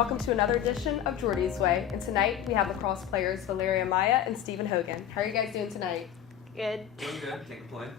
welcome to another edition of Jordie's Way. And tonight we have lacrosse players Valeria, Amaya, and Stephen Hogan. How are you guys doing tonight? Good. Doing good, can't complain.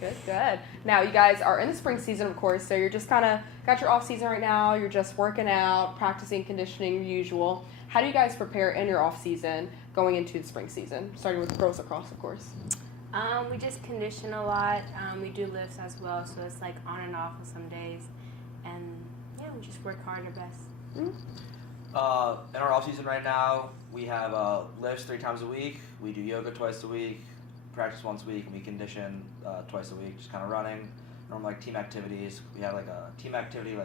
Good. Now you guys are in the spring season, of course, so you're just kind of got your off season right now. You're just working out, practicing conditioning, usual. How do you guys prepare in your off season going into the spring season? Starting with girls lacrosse, of course. We just condition a lot. We do lifts as well, so it's like on and off on some days. And yeah, we just work hard our best. In our off season right now, we have lifts 3 times a week. We do yoga twice a week, practice once a week, and we condition twice a week, just kind of running. Normal team activities. We have a team activity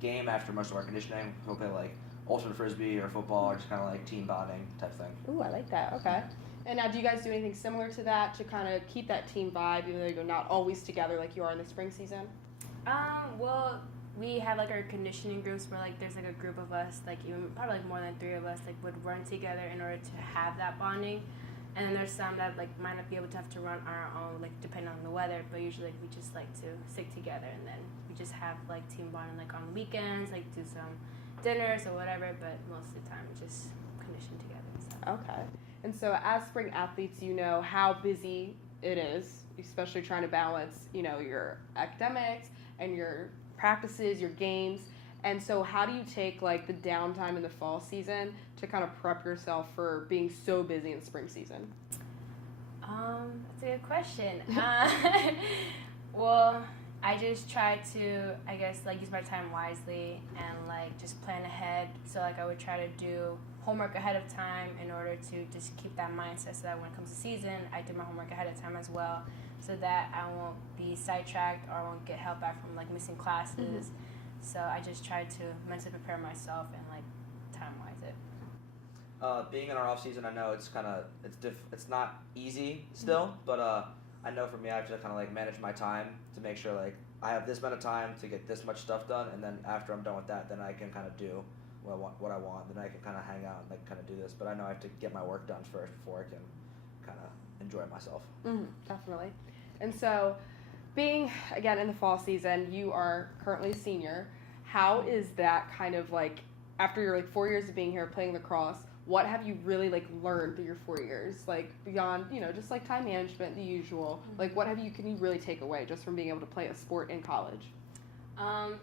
game after most of our conditioning. We'll play ultimate frisbee or football, or just kind of team bonding type thing. Ooh, I like that. Okay. And now, do you guys do anything similar to that to kind of keep that team vibe, even though you're not always together like you are in the spring season? Well, we have our conditioning groups where there's a group of us, even probably more than 3 of us, would run together in order to have that bonding. And then there's some that might not be able to have to run on our own, depending on the weather. But usually we just like to stick together, and then we just have team bonding on weekends, do some dinners or whatever. But most of the time we just condition together. So. Okay. And so as spring athletes, you know how busy it is, especially trying to balance, your academics and your practices, your games. And so how do you take the downtime in the fall season to kind of prep yourself for being so busy in the spring season? That's a good question. Well, I just try to, use my time wisely and just plan ahead. So I would try to do homework ahead of time in order to just keep that mindset so that when it comes to season, I do my homework ahead of time as well, so that I won't be sidetracked or I won't get held back from missing classes. Mm-hmm. So I just try to mentally prepare myself and time-wise it. Being in our off season, I know it's not easy still, but I know for me I have to kind of manage my time to make sure I have this amount of time to get this much stuff done, and then after I'm done with that, then I can kind of do what I want. Then I can kind of hang out and kind of do this. But I know I have to get my work done first before I can kind of enjoy myself. Mm-hmm, definitely. And so, being again in the fall season, you are currently a senior. How is that kind of after your 4 years of being here playing lacrosse? What have you really learned through your 4 years, beyond just time management, the usual? Mm-hmm. What can you really take away just from being able to play a sport in college?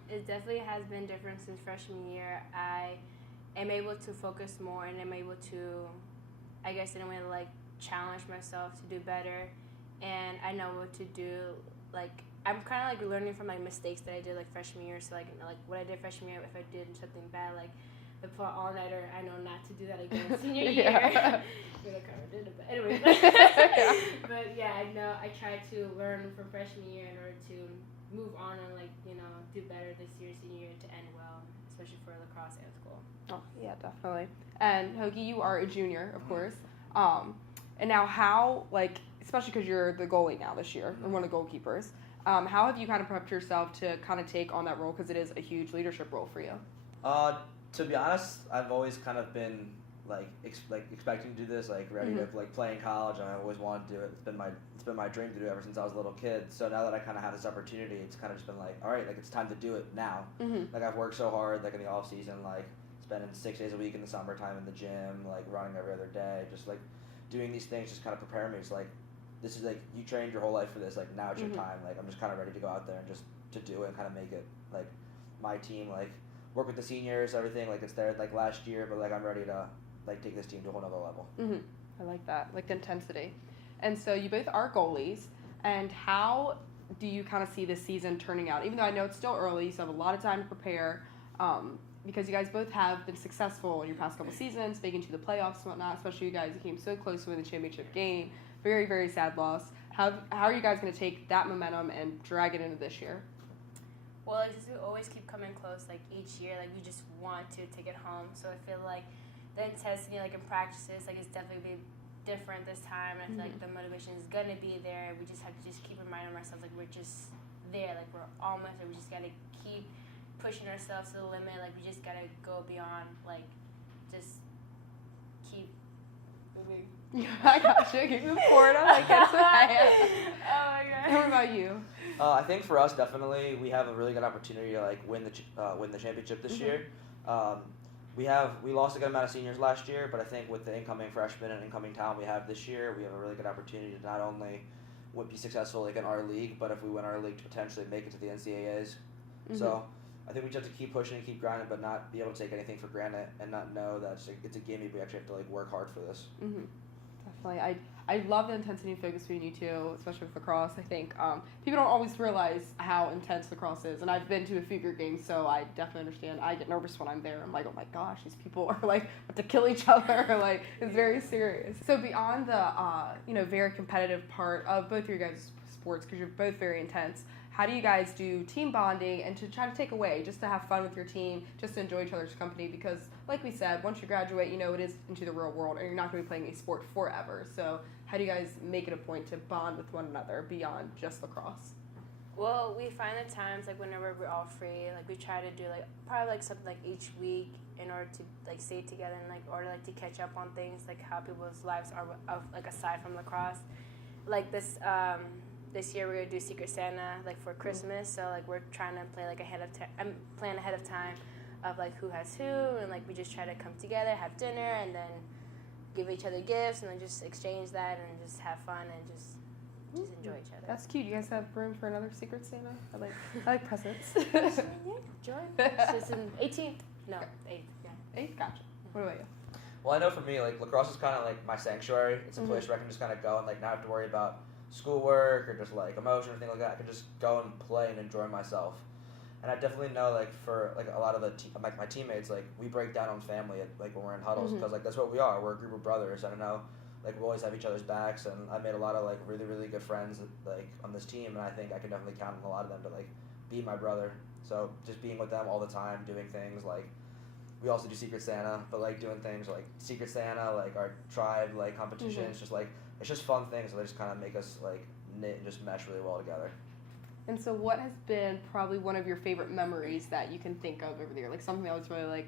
It definitely has been different since freshman year. I am able to focus more and I'm able to, in a way, challenge myself to do better. And I know what to do. I'm kind of learning from mistakes that I did freshman year. So what I did freshman year, if I did something bad, before all-nighter, I know not to do that again senior year. I kind of did it, but anyway. But yeah, I know I try to learn from freshman year in order to move on and do better this year, senior year, to end well, especially for lacrosse and school. Oh yeah, definitely. And Hoagie, you are a junior, of course. And now how especially because you're the goalie now this year, or one of the goalkeepers. How have you kind of prepped yourself to kind of take on that role, because it is a huge leadership role for you? To be honest, I've always kind of been expecting to do this, ready to play in college, and I always wanted to do it. It's been my dream to do it ever since I was a little kid. So now that I kind of have this opportunity, it's kind of just been all right, it's time to do it now. Mm-hmm. I've worked so hard, in the off season, spending 6 days a week in the summertime in the gym, running every other day, just doing these things, just kind of prepare me. It's this is you trained your whole life for this. Now it's your time. I'm just kind of ready to go out there and just to do it and kind of make it my team. Work with the seniors, everything. It's there last year, but I'm ready to take this team to a whole nother level. Mm-hmm. I like that, the intensity. And so you both are goalies. And how do you kind of see this season turning out? Even though I know it's still early, you still have a lot of time to prepare. Because you guys both have been successful in your past couple seasons, making to the playoffs and whatnot. Especially you guys came so close to winning the championship game. Very, very sad loss. How are you guys going to take that momentum and drag it into this year? Well, we always keep coming close, each year. We just want to take it home. So I feel the intensity, in practices, it's definitely be different this time. And I feel the motivation is going to be there. We just have to just keep reminding ourselves, we're just there. We're almost there. We just got to keep pushing ourselves to the limit. We just got to go beyond, just keep moving. I got you. Keep moving forward. I like it. Oh, my God. What about you? I think for us, definitely, we have a really good opportunity to win the championship this year. we lost a good amount of seniors last year, but I think with the incoming freshmen and incoming talent we have this year, we have a really good opportunity to not only be successful like in our league, but if we win our league, to potentially make it to the NCAAs. Mhm. So I think we just have to keep pushing and keep grinding, but not be able to take anything for granted and not know that it's a gimme. We actually have to like work hard for this. Definitely. I love the intensity and focus between you two, especially with lacrosse. I think people don't always realize how intense lacrosse is, and I've been to a few of your games, so I definitely understand. I get nervous when I'm there. I'm like, oh my gosh, these people are like about to kill each other. Like, it's very serious. So beyond the very competitive part of both of your guys' sports, because you're both very intense, how do you guys do team bonding and to try to take away, just to have fun with your team, just to enjoy each other's company? Because, like we said, once you graduate, it is into the real world, and you're not going to be playing a sport forever. So how do you guys make it a point to bond with one another beyond just lacrosse? Well, we find the times, like, whenever we're all free, like, we try to do, like, probably, like, something, like, each week in order to, like, stay together and, like, order, like, to catch up on things, like, how people's lives are, like, aside from lacrosse. Like, this year we're going to do Secret Santa, like, for Christmas, so, like, we're trying to play, like, plan ahead of time of, like, who has who, and, like, we just try to come together, have dinner, and then give each other gifts, and then just exchange that, and just have fun, and just enjoy each other. That's cute. You guys have room for another Secret Santa? I like presents. Yeah, joy. It's in 18th. No, 8th. Yeah. 8th? Gotcha. What about you? Well, I know for me, like, lacrosse is kind of like my sanctuary. It's a place where I can just kind of go and like not have to worry about schoolwork or just like emotion or anything like that. I can just go and play and enjoy myself. And I definitely know, like, for like a lot of my teammates, like, we break down on family like when we're in huddles, because like that's what we are. We're a group of brothers. And I know, like, we always have each other's backs, and I made a lot of like really, really good friends like on this team, and I think I can definitely count on a lot of them to like be my brother. So just being with them all the time, doing things like, we also do Secret Santa, but like doing things like Secret Santa, like our tribe like competitions, just like it's just fun things. So they just kind of make us like knit and just mesh really well together. And so what has been probably one of your favorite memories that you can think of over the year? Like something that was really like,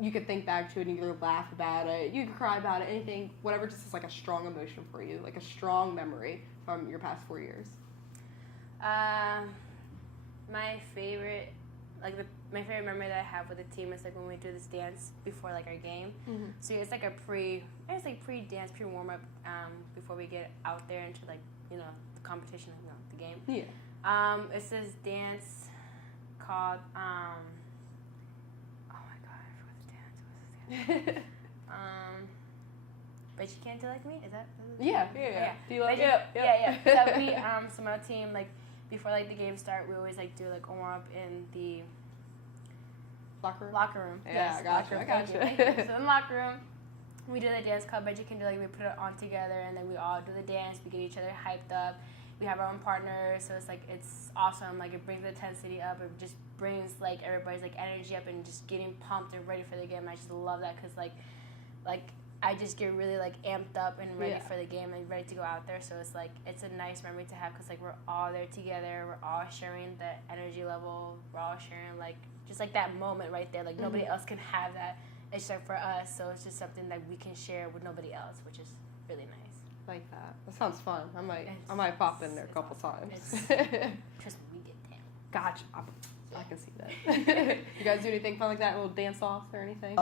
you could think back to it and either laugh about it, you could cry about it, anything, whatever just is like a strong emotion for you, like a strong memory from your past 4 years. My favorite memory that I have with the team is like when we do this dance before like our game. So it's like pre-dance, pre-warm-up before we get out there into like, the competition, the game. Yeah. It's this dance called, oh my god, I forgot the dance. What's this dance? But You Can't Do Like Me? Is that? Yeah. Do you like it? Yeah. So we, so my team, like, before like the game start, we always like do like a warm up in the Locker room. Yeah, yes, I got you. So in the locker room, we do the dance called Bet You Can Do Like Me. We put it on together, and then we all do the dance. We get each other hyped up. We have our own partners, so it's like it's awesome. Like it brings the intensity up. It just brings like everybody's like energy up and just getting pumped and ready for the game. I just love that because like I just get really like amped up and ready for the game and ready to go out there. So it's like it's a nice memory to have because like we're all there together. We're all sharing the energy level. We're all sharing like just like that moment right there. Like nobody else can have that except for us. So it's just something that we can share with nobody else, which is really nice. Like that. That sounds fun. I might pop in there a couple times. Trust me, we get down. Gotcha. I can see that. You guys do anything fun like that? A little dance off or anything?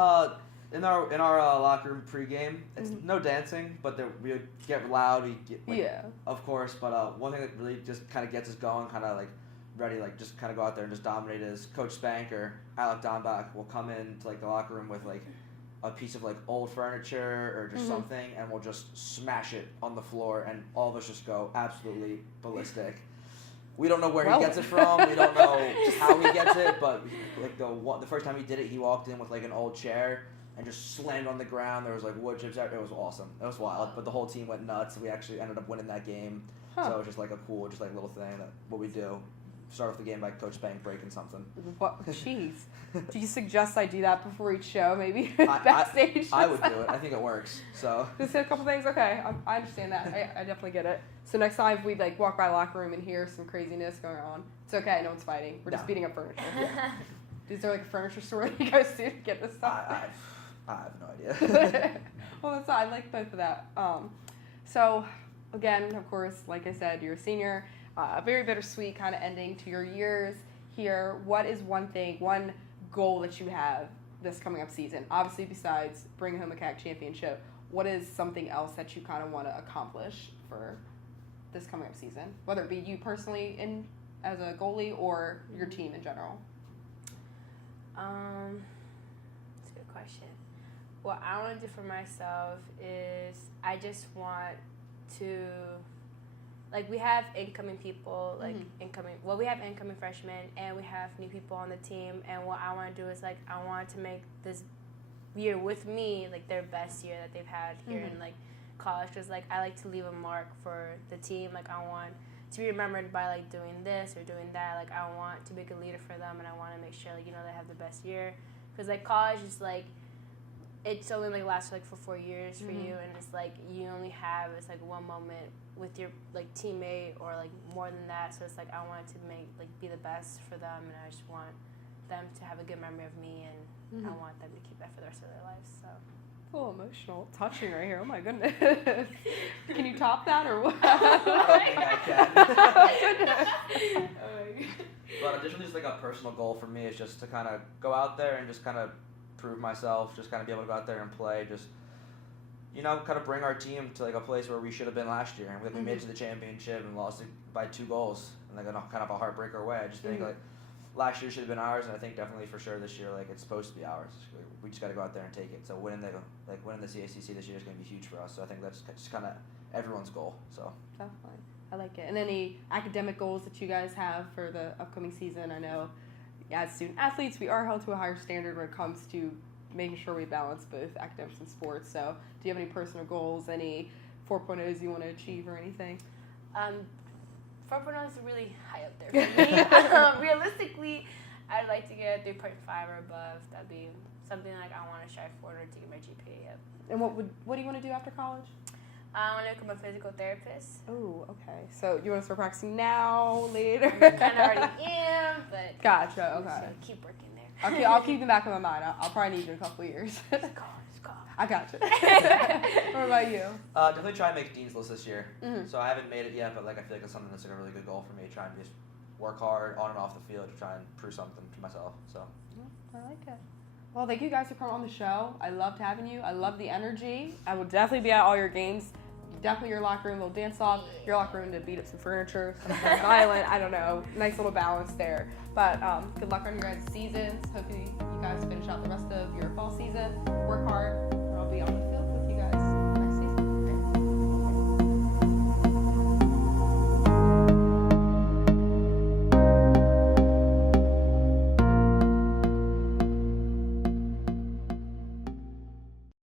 In our locker room pregame, it's no dancing, but we get loud. We get of course. But one thing that really just kind of gets us going, kind of like ready, like just kind of go out there and just dominate is Coach Spank or Alec Donbach will come into like the locker room with like a piece of like old furniture or just something, and we'll just smash it on the floor, and all of us just go absolutely ballistic. We don't know where he gets it from. We don't know how he gets it, but like the first time he did it, he walked in with like an old chair and just slammed on the ground. There was like wood chips out. It was awesome. It was wild, but the whole team went nuts. We actually ended up winning that game. So it was just like a cool, just like little thing that what we do. Start off the game by Coach Spank breaking something. What? Jeez. Do you suggest I do that before each show, maybe backstage? I would do it. I think it works. So just hit a couple things. Okay, I understand that. I definitely get it. So next time if we like walk by a locker room and hear some craziness going on, it's okay. No one's fighting. We're just beating up furniture. Is there like a furniture store that you guys do to get this stuff? I have no idea. Well, that's I like both of that. So again, of course, like I said, you're a senior. A very bittersweet kind of ending to your years here. What is one goal that you have this coming up season? Obviously, besides bringing home a CAC championship, what is something else that you kind of want to accomplish for this coming up season? Whether it be you personally as a goalie or your team in general. That's a good question. What I want to do for myself is I just want to, like, we have incoming people, like we have incoming freshmen and we have new people on the team, and what I want to do is, like, I want to make this year with me, like, their best year that they've had here in, like, college, because, like, I like to leave a mark for the team. Like, I want to be remembered by, like, doing this or doing that. Like, I want to be a leader for them, and I want to make sure, like, you know, they have the best year, because, like, college is, like, it's only, like, lasts, like, for 4 years for you, and it's, like, you only have, it's, like, one moment with your, like, teammate, or, like, more than that. So it's, like, I wanted to be the best for them, and I just want them to have a good memory of me, and I want them to keep that for the rest of their lives. So. A little emotional, touching right here. Oh my goodness! Can you top that or what? I can. But additionally, just like a personal goal for me is just to kind of go out there and just kind of prove myself, just kind of be able to go out there and play, just, you know, kind of bring our team to, like, a place where we should have been last year. And we made it to the championship and lost it by 2 goals in, like, kind of a heartbreaker way. I just think, like, last year should have been ours, and I think definitely for sure this year, like, it's supposed to be ours. We just got to go out there and take it. So winning the CACC this year is going to be huge for us. So I think that's just kind of everyone's goal. So definitely, I like it. And any academic goals that you guys have for the upcoming season? I know as student athletes, we are held to a higher standard when it comes to making sure we balance both academics and sports. So do you have any personal goals, any 4.0s you want to achieve or anything? 4.0 is really high up there for me. Realistically, I'd like to get a 3.5 or above. That'd be something, like, I want to strive for in order to get my GPA up. And what do you want to do after college? I want to become a physical therapist. Oh, okay. So you want to start practicing now, later? I kind of already am, but gotcha. Okay. So keep working there. Okay, I'll keep them back in my mind. I'll probably need you in a couple of years. Just call. I gotcha. What about you? Definitely try and make Dean's List this year. So I haven't made it yet, but, like, I feel like it's something that's, like, a really good goal for me. Try and just work hard on and off the field to try and prove something to myself. So I like it. Well, thank you guys for coming on the show. I loved having you. I love the energy. I will definitely be at all your games. Definitely your locker room, little dance off. Your locker room to beat up some furniture, some violent. I don't know. Nice little balance there. But good luck on your guys' seasons. Hopefully you guys finish out the rest of your fall season. Work hard. Or I'll be on the field.